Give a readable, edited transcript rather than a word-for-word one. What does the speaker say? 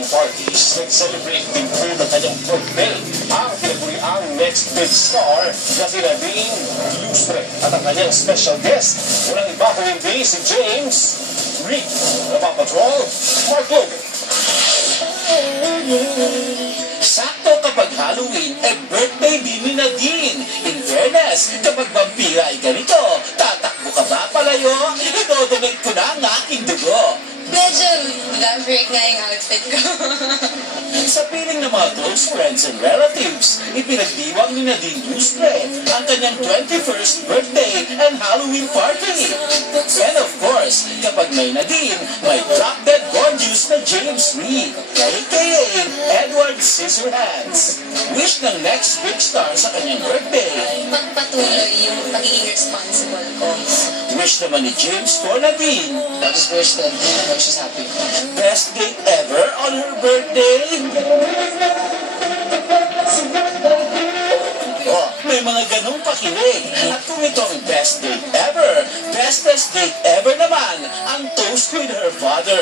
housewarming parties nag-celebrate din po ng kanyang birthday ang pinaguriang next big star na si Nadine Lustre at ang kanyang special guest. Walang iba kung hindi si James Reid na Papatrol, Mark Logan. Sakto kapag Halloween, birthday din ni Nadine. In fairness, kapag vampira ay ganito, tatakbo ka ba palayo? Idodonate ko na ang aking dugo. Medyo vampiric nga yung outfit ko. Sa piling ng mga close friends and relatives, ipinagdiwang ni Nadine Lustre ang kanyang 21st birthday and Halloween party. And of course, kapag may Nadine, may drop-dead gorgeous na James Reid, a.k.a. Edward Scissorhands. Wish ng next big star sa kanyang birthday. Pagpatuloy yung pagiging responsible ko. Wish naman ni James for Nadine. I just wish that she's happy. Best date ever on her birthday? Oh, may mga ganong pakilig. At kung ito ang best date ever, bestest date ever naman ang toast with her father.